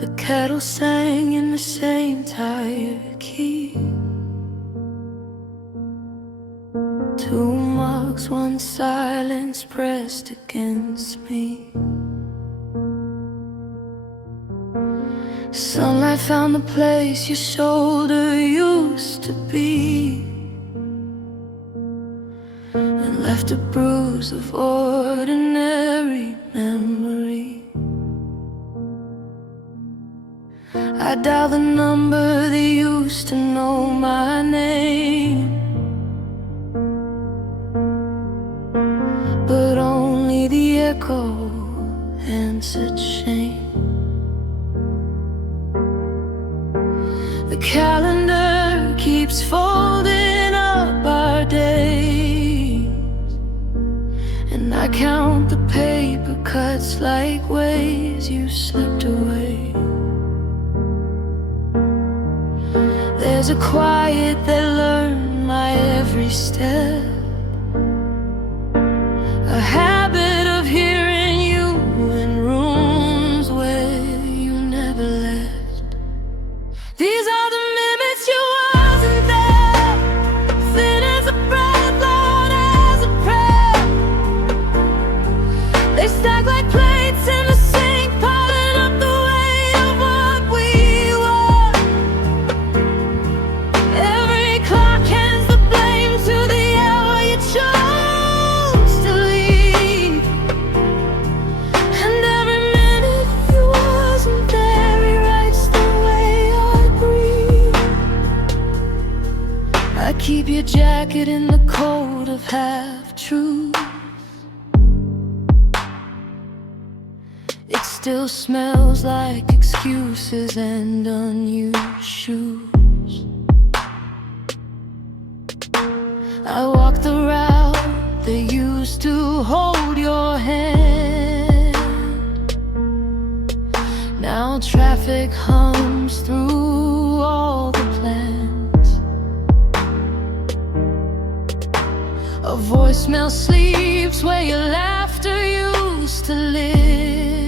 The kettle sang in the same tired key. Two mugs, one silence pressed against me. Sunlight found the place your shoulder used to be, and left a bruise of ordinary memory. I dialed the number that used to know my name, but only the echo answered shame. The calendar keeps folding up our days, and I count the paper cuts like ways you slipped away. There's a quiet that learned my every step, a habit of hearing you in rooms where you never left. These are the minutes you wasn't there, thin as a breath, loud as a prayer. They stack like plates in the sink, piling up the weight of what we were. Every clock hands the blame to the hour you chose to leave, and every minute you wasn't there rewrites the way I breathe. I keep your jacket in the cold of half-truths. It still smells like excuses and unused shoes. I walk the route that used to hold your hand. Now traffic hums through all the plans. A voicemail sleeps where your laughter used to live.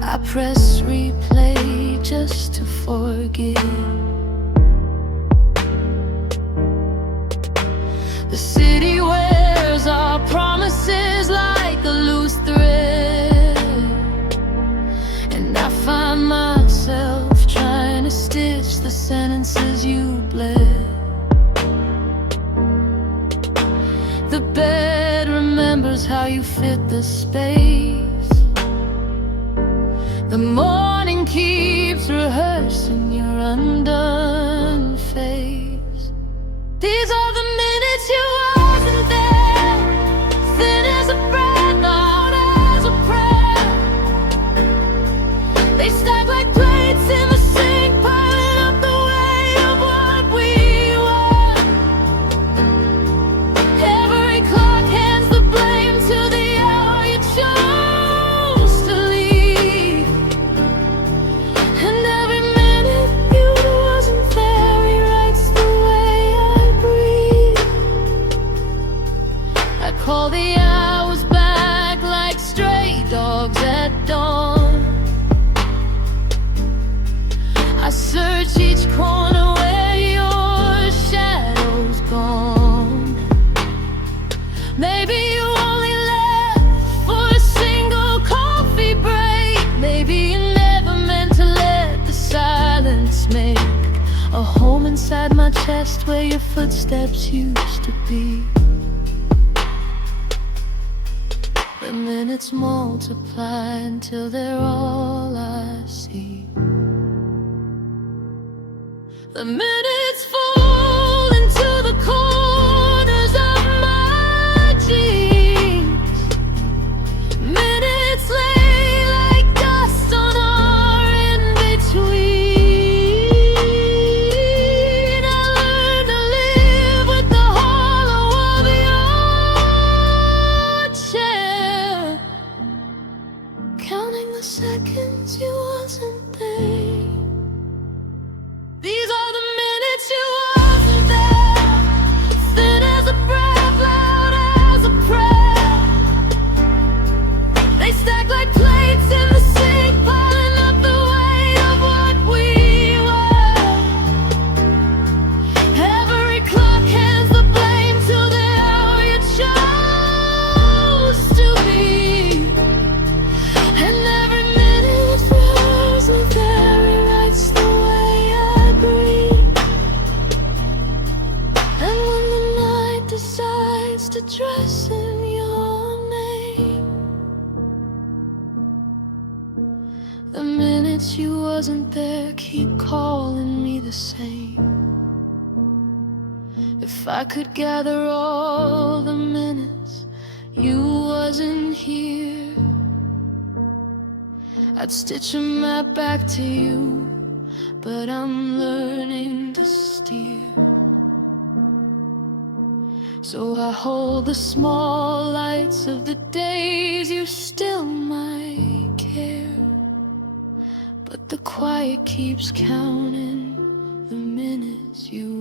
I press replay just to forgive. The city wears our promises like a loose thread, and I find myself trying to stitch the sentences you bled. The bed remembers how you fit the space. The morning keeps rehearsing your undone face. These are the minutes you wasn't there, thin as a breath, loud as a prayer. They stack like plates in the sink, piling up the weight of what we were. Every clock hands the blame to the hour you chose to leave, and every minute you wasn't there rewrites the way I breathe. I call the hours back like stray dogs at dawn. I search each corner where your shadow's gone. Maybe you only left for a single coffee break. Maybe you never meant to let the silence make a home inside my chest where your footsteps used to be. The minutes multiply until they're all I see. The minutes fall into the corners of my jeans. Minutes lay like dust on our in-between. I learned to live with the hollow of your chair, counting the seconds you wasn't there. These are the minutes you wasn't there, thin as a breath, loud as a prayer. They stack like plates in the sink. The minutes you wasn't there keep calling me the same. If I could gather all the minutes you wasn't here, I'd stitch a map back to you, but I'm learning to steer. So I hold the small lights of the days you still might care, but the quiet keeps counting the minutes you